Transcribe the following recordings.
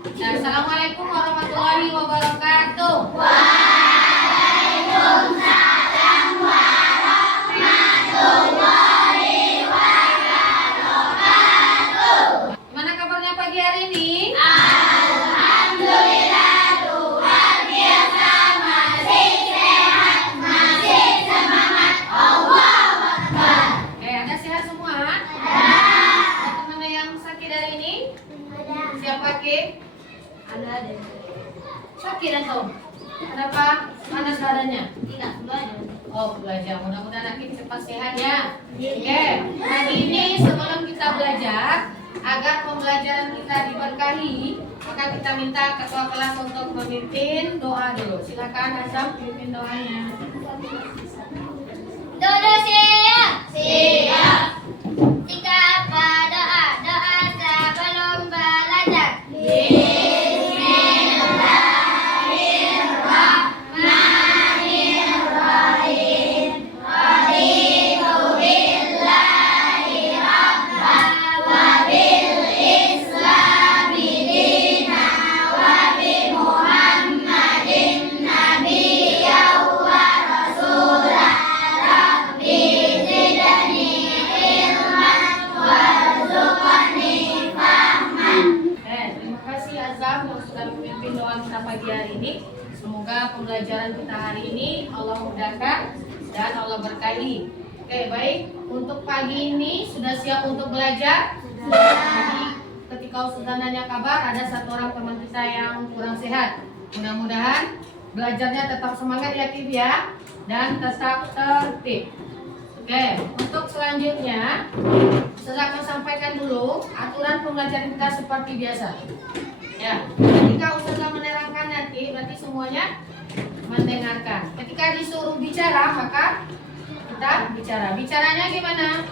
Nah, Assalamualaikum warahmatullahi wabarakatuh. Gimana kabarnya pagi hari ini? Ada sehat semua? Ada teman yang sakit hari ini? Siapa Ki? Ada. Sakit atau? Kenapa? Panas badannya? Tidak, belajar. Oh, belajar. Mudah-mudahan Aki cepat sehat ya. Oke, hari ini sebelum kita belajar, agar pembelajaran kita diberkahi, maka kita minta ketua kelas untuk memimpin doa dulu. Silakan Azam pimpin doanya. Dodo siap. Siap. Jika apa doa sebelum belajar. Terima kasih Azam yang sudah memimpin doa kita pagi hari ini. Semoga pembelajaran kita hari ini Allah mudahkan dan Allah berkahi. Oke, baik. Untuk pagi ini sudah siap untuk belajar? Jadi ketika Ustazah nanya kabar, ada satu orang teman kita yang kurang sehat. Mudah-mudahan belajarnya tetap semangat ya Kim ya, dan tetap tertib. Oke, untuk selanjutnya saya akan sampaikan dulu aturan pembelajaran kita seperti biasa. Ya, ketika Ustazah menerangkan nanti, berarti semuanya mendengarkan. Ketika disuruh bicara, maka kita bicara. Bicaranya gimana?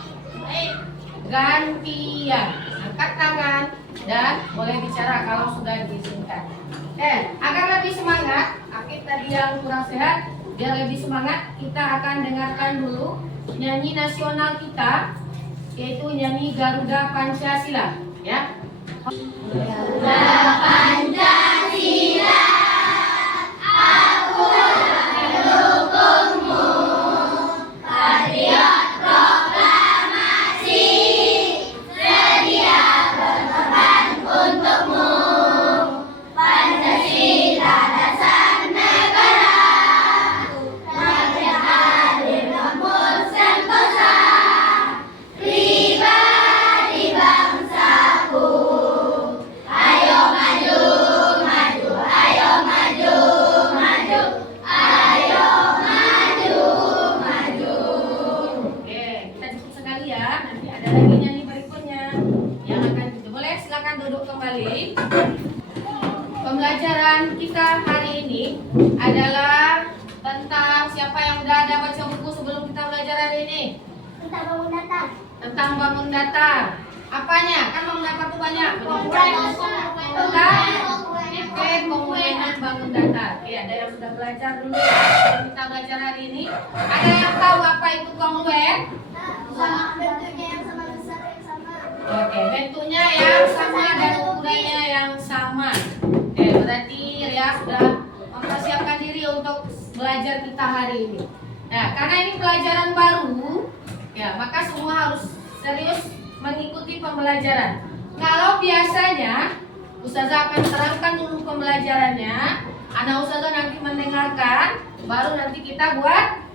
Gantian, angkat tangan dan boleh bicara kalau sudah diizinkan. Agar lebih semangat, Akif tadi yang kurang sehat, biar lebih semangat, kita akan dengarkan dulu nyanyi nasional kita, yaitu nyanyi Garuda Pancasila, ya. Garuda Pancasila, aku mendukungmu. Patriot proklamasi, sedia berkorban untukmu. Pancasila dasar negara, rakyat hadir nomor sentosa. Pribadi bangsaku, ayo maju, maju, ayo maju, maju, ayo maju, maju. Oke, kita cukup sekali ya. Nanti ada lagi nyanyi berikutnya yang akan gitu. Boleh silakan duduk kembali. Pembelajaran kita hari ini adalah tentang siapa yang udah ada baca buku sebelum kita belajar hari ini? Kita bangun datar. Tentang bangun datar. Apanya? Kan bangun datar itu banyak. Pengumuman bangun datar. Oke, ada yang sudah belajar dulu sebelum kita belajar hari ini. Ada yang tahu apa itu kongruen? Bentuknya yang sama, besar yang sama. Oke, bentuknya yang sama dan ukurannya yang sama. Oke, berarti ya sudah mempersiapkan diri untuk belajar kita hari ini. Nah, karena ini pelajaran baru, ya maka semua harus serius mengikuti pembelajaran. Kalau biasanya Ustazah akan terangkan dulu pembelajarannya, anak Ustazah nanti mendengarkan, baru nanti kita buat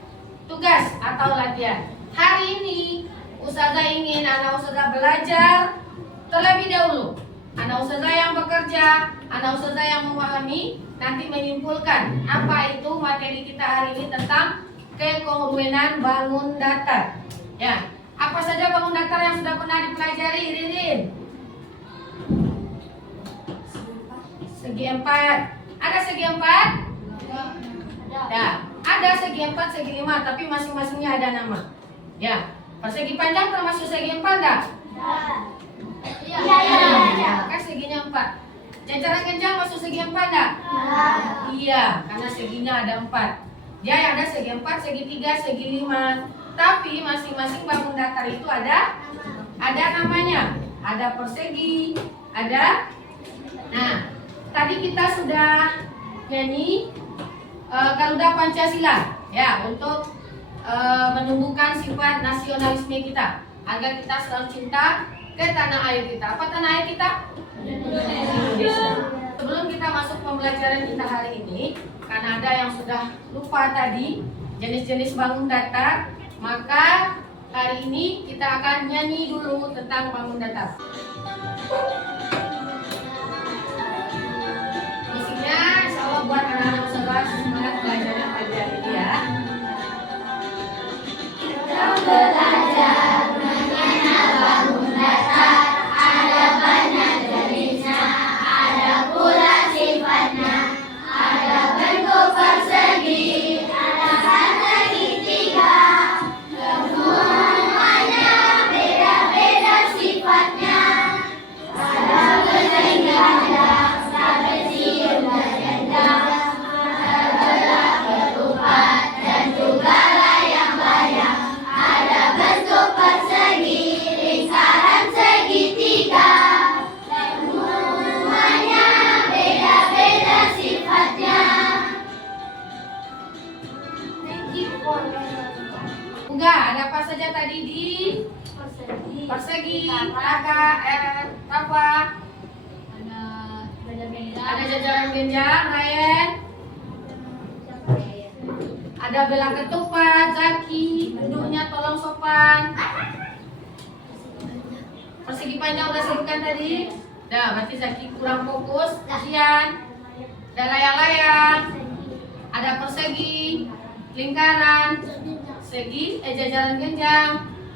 tugas atau latihan. Hari ini Ustazah ingin anak Ustazah belajar terlebih dahulu. Anak Ustazah yang bekerja, anak Ustazah yang memahami, nanti menyimpulkan apa itu materi kita hari ini tentang kekongruenan bangun datar. Ya, apa saja bangun datar yang sudah pernah dipelajari, Ririn? Segi empat. Ada segi empat? Ya, ada segi empat, segi lima, tapi masing-masingnya ada nama. Ya, persegi panjang termasuk segi empat enggak? Iya. Maka seginya 4. Jajaran genjang masuk segi 4 enggak? Iya, karena seginya ada 4. Dia ada segi 4, segi 3, segi 5. Tapi masing-masing bangun datar itu ada namanya. Ada persegi, ada. Nah, tadi kita sudah nyanyi Garuda Pancasila ya untuk menumbuhkan sifat nasionalisme kita agar kita selalu cinta ke tanah air kita. Apa tanah air kita? Indonesia. Sebelum kita masuk pembelajaran kita hari ini, karena ada yang sudah lupa tadi jenis-jenis bangun datar, maka hari ini kita akan nyanyi dulu tentang bangun datar. Musiknya insya Allah buat anak-anak sekolah semangat belajarnya pagi hari ini ya. Kita belajar mengenal bangun datar, ada banyak jenisnya, ada pula sifatnya, ada bentuk persegi, ada segitiga, semuanya beda-beda sifatnya, ada genteng ganda, sampai siung dan jendang, ada gelang ketupat dan juga layang-layang. Ada bentuk persegi, lingkaran segitiga, semuanya beda-beda sifatnya. Enggak, ada apa saja tadi di persegi, apa? Ada jajaran genjang, Ryan. Ada belang ketupat, Zaki. Bentuknya tolong sopan. Persegi panjang udah sebutkan tadi. Nah, berarti Zaki kurang fokus. Kasihan. Ada layang-layang. Ada persegi, lingkaran, segi, jajaran genjang.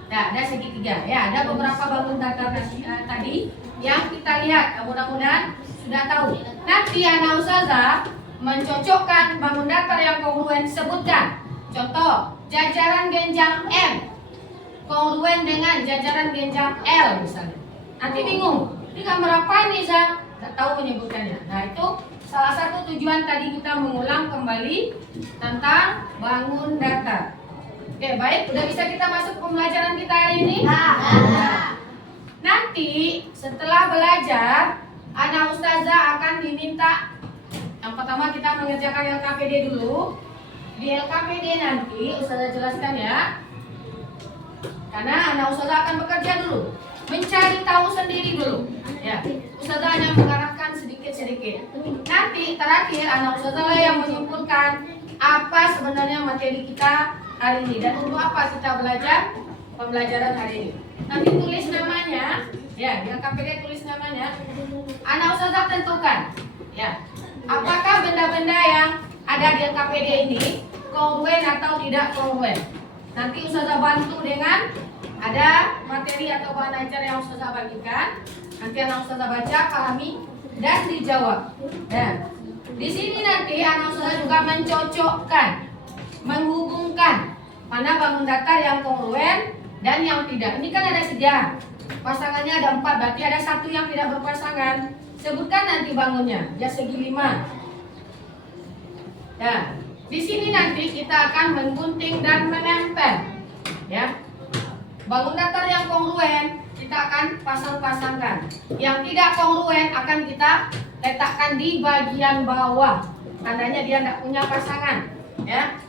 Nah, ada segitiga. Ya, ada beberapa bangun datar tadi yang kita lihat. Mudah-mudahan sudah tahu. Nanti anak ustazah mencocokkan bangun datar yang kongruen, sebutkan. Contoh, jajaran genjang M kongruen dengan jajaran genjang L misalnya. Nanti bingung, ini gambar apa nih, Zah? Tidak tahu menyebutkannya. Nah, itu salah satu tujuan tadi kita mengulang kembali tentang bangun datar. Oke, baik. Udah bisa kita masuk pembelajaran kita hari ini? Nanti setelah belajar, anak ustazah akan diminta yang pertama kita mengerjakan LKPD dulu. Di LKPD nanti ustazah jelaskan ya. Karena anak ustazah akan bekerja dulu, mencari tahu sendiri dulu. Ya, ustazah hanya mengarahkan sedikit-sedikit. Nanti terakhir anak ustazah yang menyimpulkan apa sebenarnya materi kita hari ini dan untuk apa kita belajar pembelajaran hari ini. Nanti tulis namanya, ya di LKPD tulis namanya. Anak ustazah tentukan, ya. Apakah benda-benda yang ada di LKPD ini kongruen atau tidak kongruen? Nanti ustazah bantu dengan ada materi atau bahan ajar yang ustazah bagikan. Nanti anak ustazah baca, pahami, dan dijawab. Nah, di sini nanti anak ustazah juga mencocokkan, menghubungkan mana bangun datar yang kongruen dan yang tidak. Ini kan ada 3, pasangannya ada 4, berarti ada 1 yang tidak berpasangan. Sebutkan nanti bangunnya, ya segi 5. Nah, di sini nanti kita akan menggunting dan menempel, ya. Bangun datar yang kongruen kita akan pasang-pasangkan. Yang tidak kongruen akan kita letakkan di bagian bawah. Tandanya dia tidak punya pasangan, ya.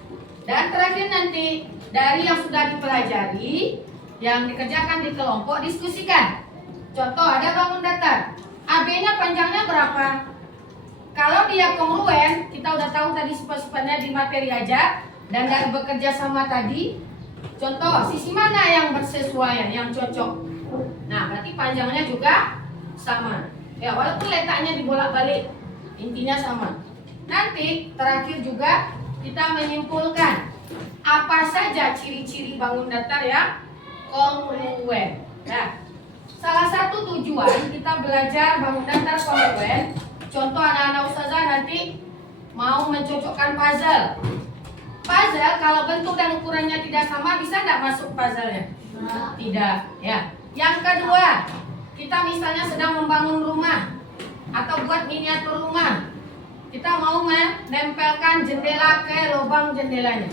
Dan terakhir nanti dari yang sudah dipelajari, yang dikerjakan di kelompok diskusikan. Contoh ada bangun datar. AB-nya panjangnya berapa? Kalau dia kongruen, kita udah tahu tadi sifat-sifatnya di materi aja. Dan dari bekerja sama tadi, contoh sisi mana yang bersesuaian, yang cocok. Nah, berarti panjangnya juga sama. Ya, walaupun letaknya dibolak-balik, intinya sama. Nanti terakhir juga kita menyimpulkan apa saja ciri-ciri bangun datar yang kongruen. Nah, salah satu tujuan kita belajar bangun datar kongruen, contoh anak-anak ustazah nanti mau mencocokkan puzzle. Puzzle kalau bentuk dan ukurannya tidak sama bisa tidak masuk puzzle-nya? Tidak, ya. Yang kedua, kita misalnya sedang membangun rumah atau buat miniatur rumah. Kita mau menempelkan jendela ke lubang jendelanya.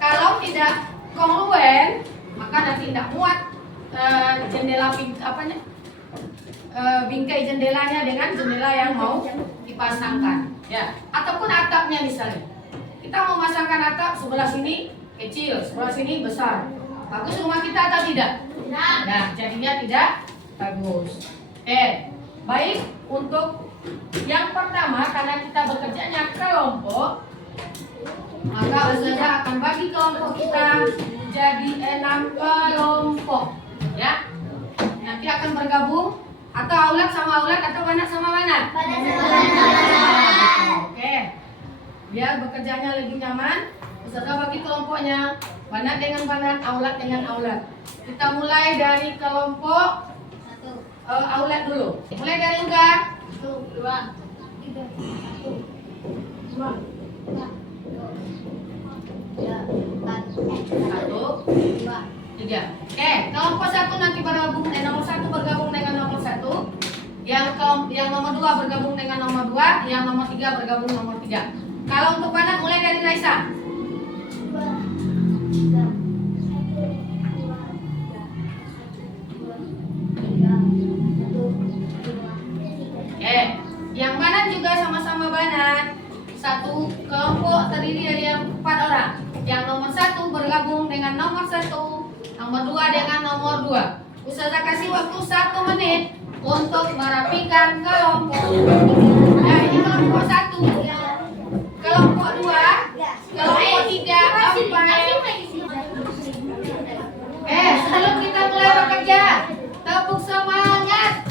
Kalau tidak kongruen, maka nanti tidak muat jendela bingkai jendelanya dengan jendela yang mau dipasangkan, ya. Ataupun atapnya misalnya. Kita mau masangkan atap sebelah sini kecil, sebelah sini besar. Bagus rumah kita atau tidak? Nah, jadinya tidak bagus. Baik, untuk yang pertama karena kita bekerjanya kelompok, maka Ustazah akan bagi kelompok kita jadi 6 kelompok, ya. Nanti akan bergabung atau aulat sama aulat atau banat sama banat? Oke. Biar bekerjanya lebih nyaman, Ustazah bagi kelompoknya banat dengan banat, aulat dengan aulat. Kita mulai dari kelompok aulat dulu. Mulai dari Uga. 1, 2, 3, 3. Oke, kelompok 1 nanti bergabung nomor 1 bergabung dengan nomor 1. Yang nomor 2 bergabung dengan nomor 2, yang nomor 3 bergabung nomor 3. Kalau untuk banat mulai dari Raisa. Yang banat juga sama-sama banat. Satu kelompok terdiri dari 4 orang. Yang nomor 1 bergabung dengan nomor 1, nomor 2 dengan nomor 2. Ustazah kasih waktu 1 menit untuk merapikan kelompok. Nah, ini kelompok 1, kelompok 2, kelompok 3 sampai. Sebelum kita mulai bekerja, tepuk semangat.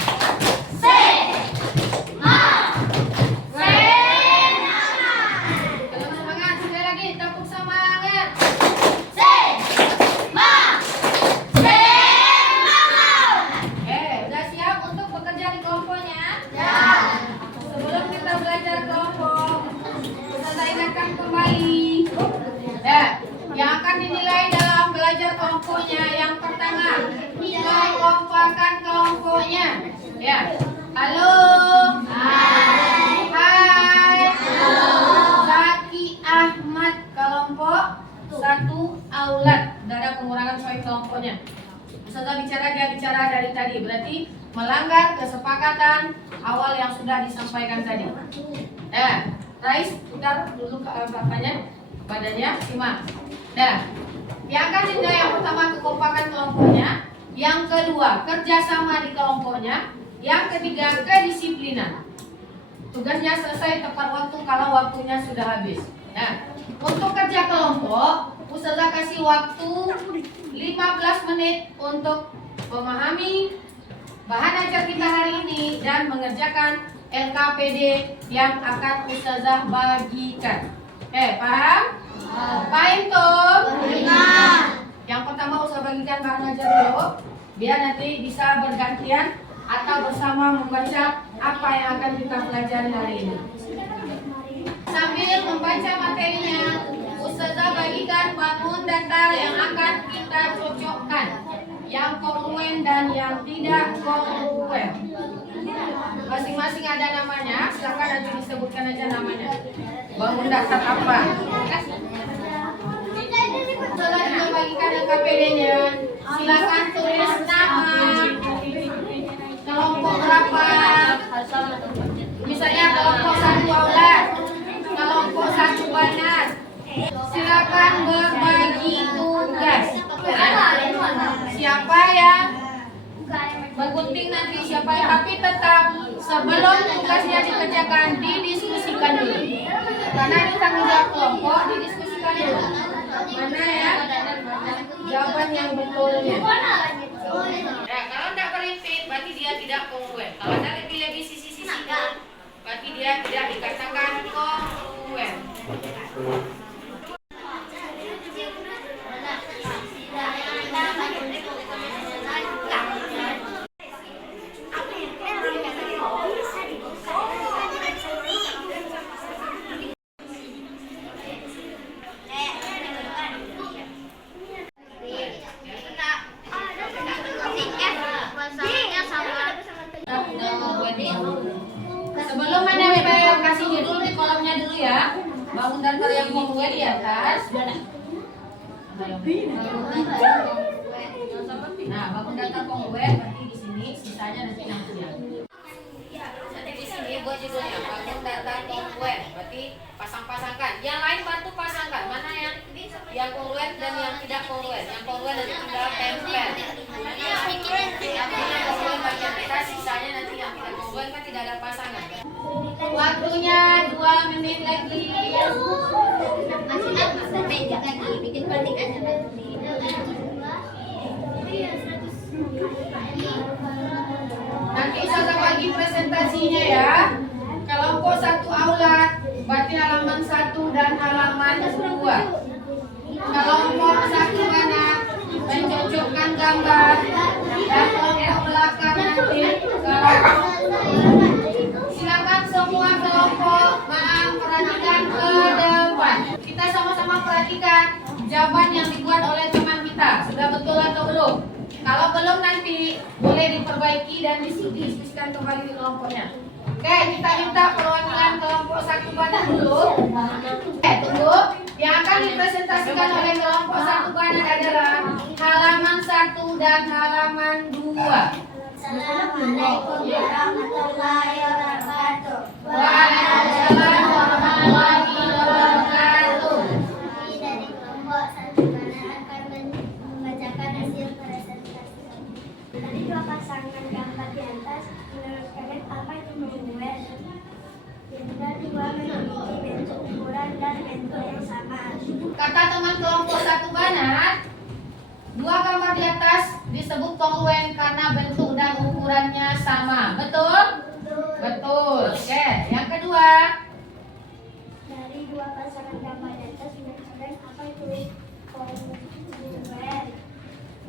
Kelompoknya yang pertama, kelompokkan kelompoknya. Ya, halo. Hai. Zaki Ahmad kelompok 1 aulat. Tidak ada pengurangan soal kelompoknya. Ustazah dia bicara dari tadi, berarti melanggar kesepakatan awal yang sudah disampaikan tadi. Rais, putar dulu ke badannya, simak. Yang akan dinilai yang pertama kekompakan kelompoknya, yang kedua kerjasama di kelompoknya, yang ketiga kedisiplinan. Tugasnya selesai tepat waktu kalau waktunya sudah habis. Untuk kerja kelompok, Ustazah kasih waktu 15 menit untuk memahami bahan ajar kita hari ini dan mengerjakan LKPD yang akan Ustazah bagikan. Paham? Paham tuh? Yang pertama Ustazah bagikan bahan ajar dulu, biar nanti bisa bergantian atau bersama membaca apa yang akan kita pelajari hari ini. Sambil membaca materinya, Ustazah bagikan bangun datar yang akan kita cocokkan, yang kongruen dan yang tidak kongruen. Masing-masing ada namanya, silakan nanti disebutkan aja namanya. Bangun datar apa? Ustazah juga bagikan LKPD-nya. Silakan tulis nama, kelompok berapa. Misalnya kelompok 1 aulat, kelompok 1 banat. Silakan berbagi tugas. Siapa yang bergunting nanti siapa yang, tapi tetap sebelum tugasnya dikerjakan didiskusikan dulu. Karena ini tanggung jawab kelompok, didiskusikan dulu. Mana ya jawaban yang betulnya. Kalau tidak beripit berarti dia tidak kongruen. Kalau ada lebih sisi-sisikan berarti dia tidak dikatakan kongruen. Sebelum menempel kasih judul di kolomnya dulu ya. Bangun datar yang kongruen di atas. Nah, bangun datar kongruen berarti di sini, sisanya nanti yang punya. Nanti di sini buat judulnya bangun datar kongruen, berarti pasang-pasangkan. Yang lain bantu pasangkan. Mana yang kongruen dan yang tidak kongruen. Yang kongruen nanti tinggal tempel. Yang kongruen bagian kita, sisanya nanti yang tidak kongruen kan tidak ada pasangan. Waktunya 2 menit lagi. Masih lama, meja lagi, bikin batik aja nanti. Nanti saya bagi presentasinya ya. Kelompok 1 aulat, berarti halaman 1 dan halaman 2. Kelompok 1 anak mencocokkan gambar dan kelompok belakang nanti silakan semua kelompok perhatikan ke depan. Kita sama-sama perhatikan jawaban yang dibuat oleh teman kita. Sudah betul atau belum? Kalau belum nanti boleh diperbaiki dan diskusikan kembali di kelompoknya. Oke, kita minta perwakilan kelompok 1 Banat dulu. Tunggu. Yang akan dipresentasikan oleh kelompok 1 Banat adalah halaman 1 dan halaman 2. Assalamualaikum warahmatullahi wabarakatuh. Waalaikumsalam warahmatullahi wabarakatuh. Kami dari kelompok 1 Banat akan membacakan hasil presentasi. Dari 2 pasangan gambar di atas, menurut kalian apa itu kongruen? Benda 2 memiliki bentuk, ukuran, dan bentuk yang sama. Kata teman kelompok 1 Banat, 2 gambar di atas disebut kongruen karena bentuk dan ukurannya sama. Betul? Betul. Oke, yang kedua. Dari 2 pasangan gambar di atas, menurut kalian apa itu kongruen?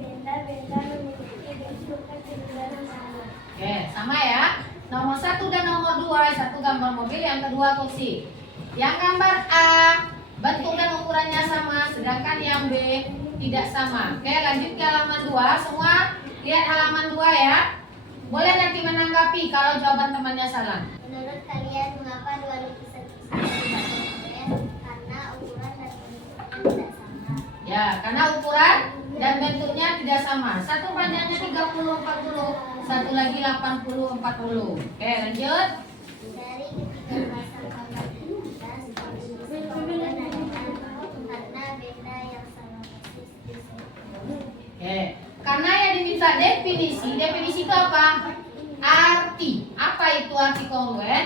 Benda-benda memiliki bentuk dan ukuran yang sama. Oke, sama ya. Nomor 1 dan nomor 2, 1 gambar mobil, yang kedua kursi. Yang gambar A, bentuk dan ukurannya sama, sedangkan yang B tidak sama. Oke, lanjut ke halaman 2. Semua lihat halaman 2 ya. Boleh nanti menanggapi kalau jawaban temannya salah. Menurut kalian mengapa 2 lukisan tersebut tidak kongruen? Karena ukuran dan bentuknya tidak sama. Ya, karena ukuran dan bentuknya tidak sama. Satu panjangnya 30-40, satu lagi 80-40. Oke, lanjut. Dari ketiga pasang gambar di atas, definisi kongruen adalah karena benda yang sama persis disebut. Oke. Karena yang diminta definisi itu apa? Arti. Apa itu arti kongruen?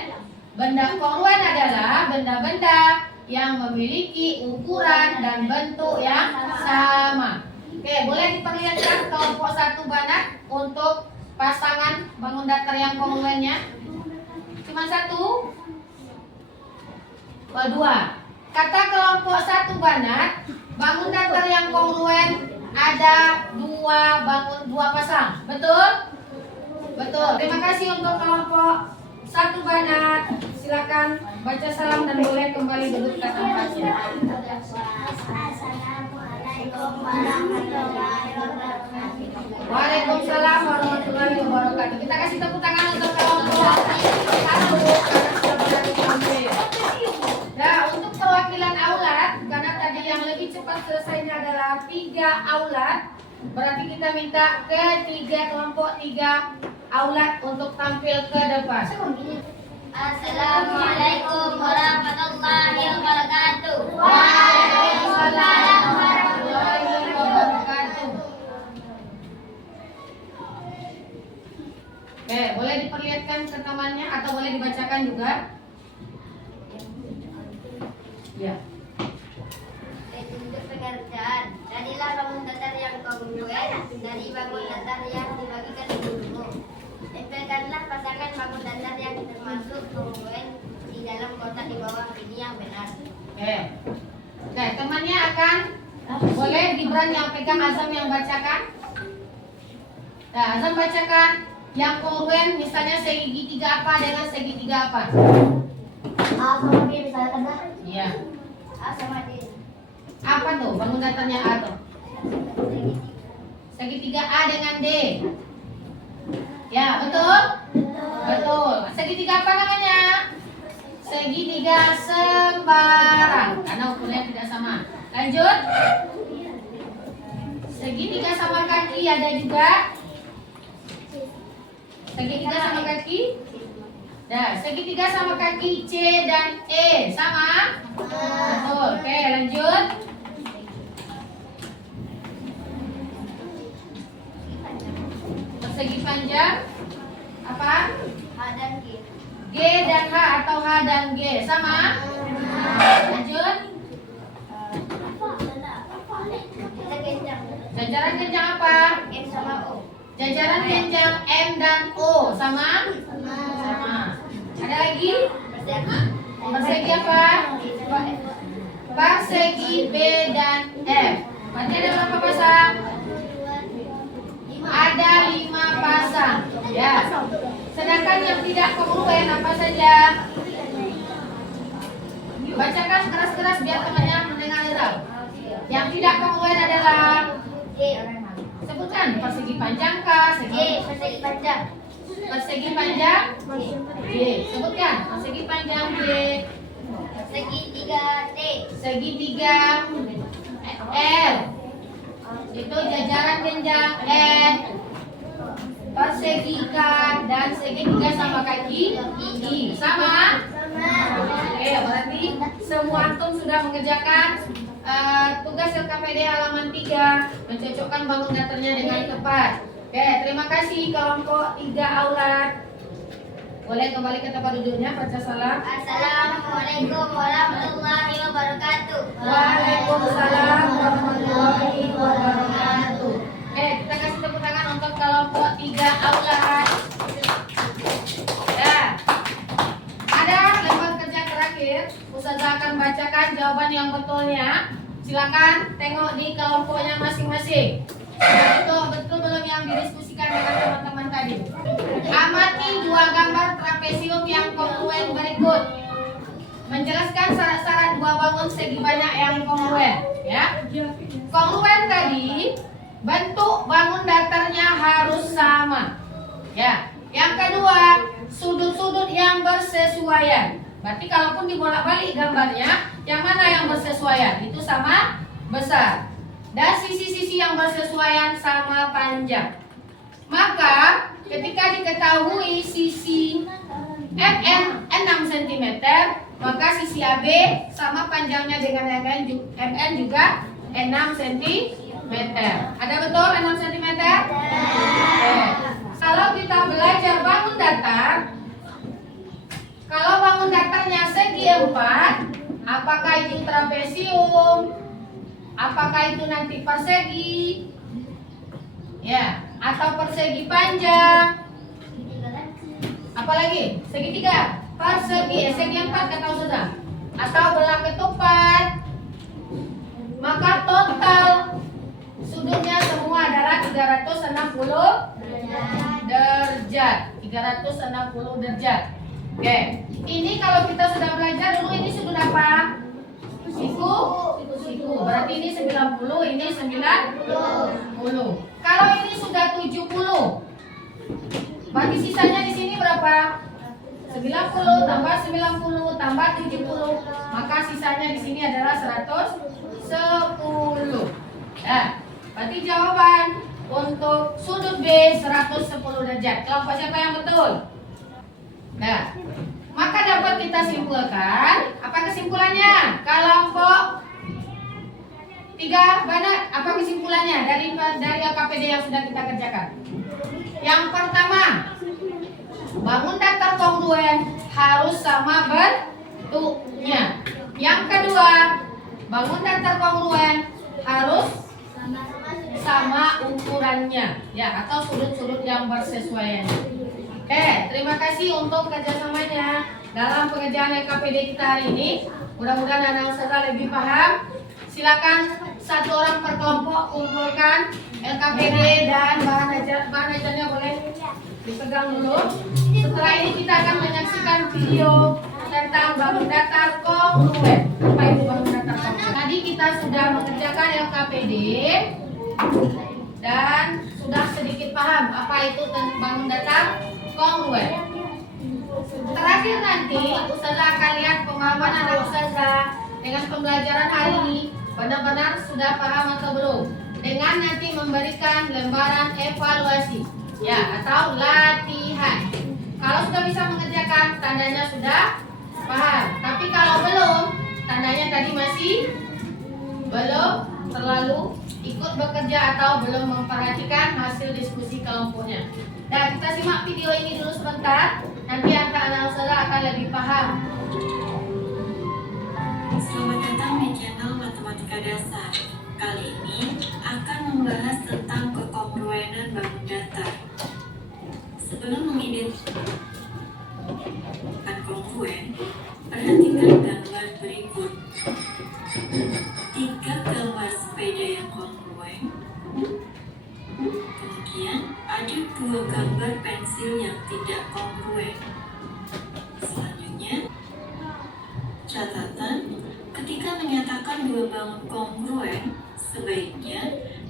Benda kongruen adalah benda-benda yang memiliki ukuran dan bentuk yang sama. Oke, boleh diperlihatkan kelompok 1 Banat untuk pasangan bangun datar yang kongruennya? Cuma 1? Oh, 2. Kata kelompok 1 Banat, bangun datar yang kongruen ada 2 pasang. Betul? Betul. Terima kasih untuk kelompok 1 Banat. Silakan baca salam dan boleh kembali duduk ke tempatnya. Assalamualaikum warahmatullahi wabarakatuh. Waalaikumsalam warahmatullahi wabarakatuh. Kita kasih tepuk tangan untuk kelompok 1 karena sudah berani tampil. Nah, untuk perwakilan aulat, karena tadi yang lebih cepat selesainya adalah 3 aulat, berarti kita minta ke 3 kelompok 3 aulat untuk tampil ke depan. Assalamualaikum warahmatullahi wabarakatuh. Waalaikumsalam warahmatullahi wabarakatuh. Oke, boleh diperlihatkan ke temannya atau boleh dibacakan juga? Ya. Untuk pengertian, jadilah bangun datar yang kongruen dari bangun datar yang dibagikan di gunung. Tempelkanlah pasangan bangun datar yang termasuk kongruen di dalam kotak di bawah ini yang benar. Oke. Oke, temannya akan boleh Gibran yang pegang, Azam yang bacakan. Nah, Azam bacakan yang kongruen, misalnya segitiga apa dengan segitiga apa? A sama B misalkan lah. Iya. A sama D. Apa tuh bangun datarnya A tuh? Segitiga A dengan D. Ya, betul? Betul. Segitiga apa namanya? Segitiga sembarang karena ukurannya tidak sama. Lanjut. Segitiga samakan kaki ada juga. Segitiga sama kaki. Nah, segitiga sama kaki C dan E sama? Betul. Oke, lanjut. Persegi panjang apa? H dan G. G dan H atau H dan G sama? Lanjut. Jajaran kenjang apa? M sama O. Jajaran kenjang M dan O sama? Sama. Ada lagi? Persegi apa? Persegi B dan F. Berarti ada berapa pasang? Ada 5 pasang. Ya. Sedangkan yang tidak kongruen apa saja? Bacakan keras-keras biar temannya mendengar itu. Yang tidak kongruen adalah sebutkan persegi panjang kah? Persegi panjang. Persegi panjang G. Sebutkan persegi panjang G. Segitiga T. Segitiga L. Itu jajaran kenjang N. Persegi K dan segitiga sama kaki I. Sama? Oke, berarti semua antum sudah mengerjakan tugas LKPD halaman 3, mencocokkan bangun datarnya dengan tepat. Oke, terima kasih kelompok 3 aulat. Boleh kembali ke tempat duduknya, baca salam. Assalamualaikum warahmatullahi wabarakatuh. Waalaikumsalam warahmatullahi wabarakatuh. Oke, kita kasih tepuk tangan untuk kelompok 3 aulat. Ya. Ada lembar kerja terakhir. Ustazah akan bacakan jawaban yang betulnya. Silakan tengok di kelompoknya masing-masing. Betul belum yang didiskusikan dengan teman-teman tadi. Amati 2 gambar trapesium yang kongruen berikut. Menjelaskan syarat-syarat 2 bangun segi banyak yang kongruen, ya. Kongruen tadi bentuk bangun datarnya harus sama. Ya. Yang kedua, sudut-sudut yang bersesuaian. Berarti kalaupun dibolak-balik gambarnya, yang mana yang bersesuaian? Itu sama besar. Dan sisi-sisi yang bersesuaian sama panjang. Maka ketika diketahui sisi MN 6 cm, maka sisi AB sama panjangnya dengan MN juga 6 cm. Ada betul 6 cm? Kalau kita belajar bangun datar, kalau bangun datarnya segi 4, apakah itu trapesium? Apakah itu nanti persegi? Ya, atau persegi panjang? Apalagi? Segitiga? Persegi, segi 4 kata Ustazah. Atau belah ketupat? Maka total sudutnya semua adalah 360 derajat. 360 derajat. Oke. Ini kalau kita sudah belajar dulu, ini sudut apa? Siku. Berarti ini 90, ini 90. Kalau ini sudah 70, berarti sisanya di sini berapa? 90 tambah 90 tambah 70, maka sisanya di sini adalah 110. Nah, berarti jawaban untuk sudut B 110 derajat. Kelompok siapa yang betul? Nah, maka dapat kita simpulkan, apa kesimpulannya? Kelompok 3 banat, apa kesimpulannya dari LKPD yang sudah kita kerjakan? Yang pertama, bangun datar kongruen harus sama bentuknya. Yang kedua, bangun datar kongruen harus sama ukurannya, ya, atau sudut-sudut yang bersesuaian. Oke, terima kasih untuk kerjasamanya dalam pengerjaan LKPD kita hari ini. Mudah-mudahan anak ustazah lebih paham. Silakan satu orang per kelompok kumpulkan LKPD dan bahan ajarnya boleh dipegang dulu. Setelah ini kita akan menyaksikan video tentang bangun datar kongruen. Apa itu bangun datar kongruen? Tadi kita sudah mengerjakan LKPD dan sudah sedikit paham apa itu bangun datar kongruen. Terakhir nanti ustazah akan lihat pemahaman anak ustazah dengan pembelajaran hari ini benar-benar sudah paham atau belum. dengan nanti memberikan lembaran evaluasi ya atau latihan. Kalau sudah bisa mengerjakan, tandanya sudah paham. Tapi kalau belum, tandanya tadi masih belum terlalu ikut bekerja atau belum memperhatikan hasil diskusi kelompoknya. Nah, kita simak video ini dulu sebentar. Nanti anak-anak saudara akan lebih paham. Selamat datang di channel Matematika Dasar. Kali ini akan membahas tentang kekongruenan bangun datar. Sebelum mengidentifikasikan kongruen, perhatikan gambar berikut. 3 gambar sepeda yang kongruen. Kemudian ada 2 gambar pensil yang tidak kongruen. Selanjutnya, catatan, ketika menyatakan 2 bangun kongruen, sebaiknya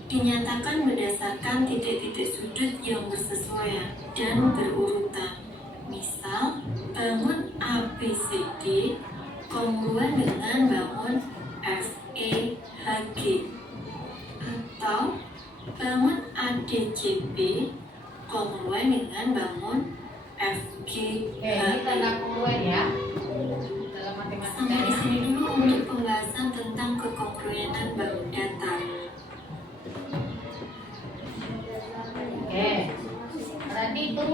dinyatakan berdasarkan titik-titik sudut yang bersesuaian dan berurutan. Misal, bangun ABCD kongruen dengan bangun FEHG, atau bangun ADCB kongruen dengan bangun FGH. Ini tanda kongruen ya dalam Sampai di matematika. sini dulu untuk pembahasan tentang kekongruenan bangun datar. Oke, berarti itu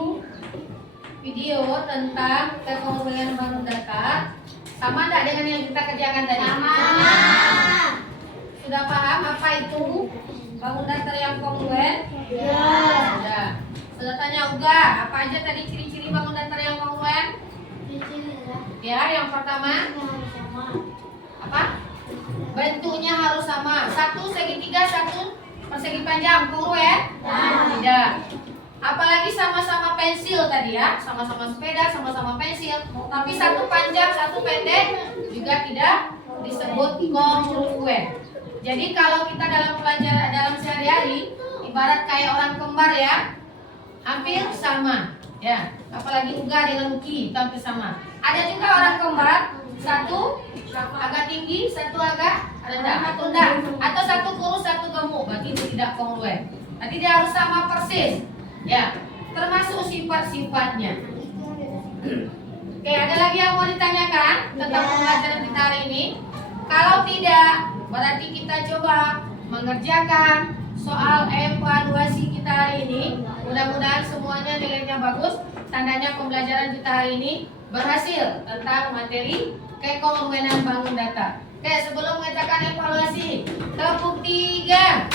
video tentang kekongruenan bangun datar. Sama enggak dengan yang kita kerjakan tadi? Sama. Sudah paham apa itu bangun datar yang kongruen? Sudah. Sudah tanya Uga, apa aja tadi ciri-ciri bangun datar yang kongruen? Ya, yang pertama apa? Bentuknya harus sama. Satu segitiga, satu persegi panjang, kongruen? Tidak. Apalagi sama-sama pensil tadi ya, sama-sama sepeda, sama-sama pensil. Tapi satu panjang, satu pendek juga tidak disebut kongruen. Jadi kalau kita dalam pelajaran dalam sehari-hari, ibarat kayak orang kembar ya, hampir sama. Ya, apalagi Uga dengan Uki, itu hampir sama. Ada juga orang kembar, satu agak tinggi, satu agak rendah, atau enggak, atau satu kurus, satu gemuk, berarti itu tidak kongruen. Nanti dia harus sama persis. Ya, termasuk sifat-sifatnya. Oke, ada lagi yang mau ditanyakan tentang pembelajaran kita hari ini? Kalau tidak, berarti kita coba mengerjakan soal evaluasi kita hari ini. Mudah-mudahan semuanya nilainya bagus. Tandanya pembelajaran kita hari ini berhasil tentang materi kekongruenan bangun datar. Oke, sebelum mengerjakan evaluasi, kelompok 3.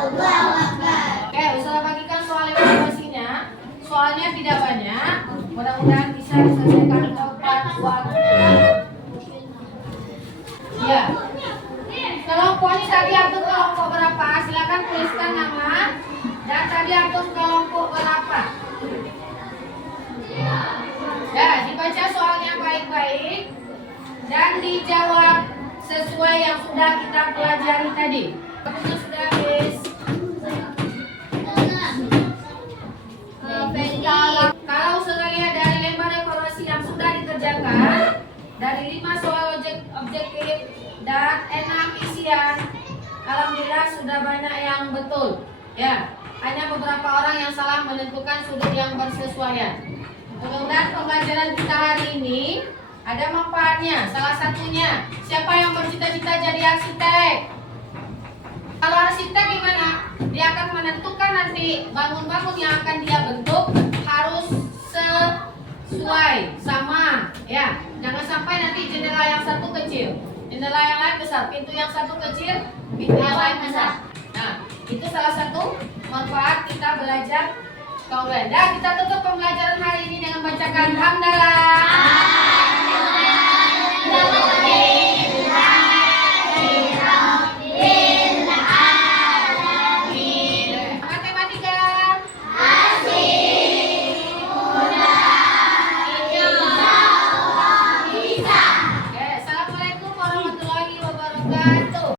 Oke, usaha bagikan soal evaluasinya. Soalnya tidak banyak. Mudah-mudahan bisa diselesaikan tepat waktu. Ya. Kelompok ini tadi atur kelompok berapa? Silakan tuliskan nama dan tadi atur kelompok berapa. Ya, dibaca soalnya baik-baik dan dijawab sesuai yang sudah kita pelajari tadi. Waktunya sudah habis. Kalau sekalian dari lembar evaluasi yang sudah dikerjakan, dari 5 soal objektif dan 6 isian, alhamdulillah sudah banyak yang betul. Ya, hanya beberapa orang yang salah menentukan sudut yang bersesuaian. Mudah-mudahan pembelajaran kita hari ini ada manfaatnya. Salah satunya, siapa yang bercita-cita jadi arsitek? Kalau arsitek gimana? Dia akan menentukan nanti bangun-bangun yang akan dia bentuk harus sesuai, sama. Ya, jangan sampai nanti jendela yang satu kecil, jendela yang lain besar, pintu yang satu kecil, pintu yang lain besar. Nah, itu salah satu manfaat kita belajar kongruen. Dan kita tutup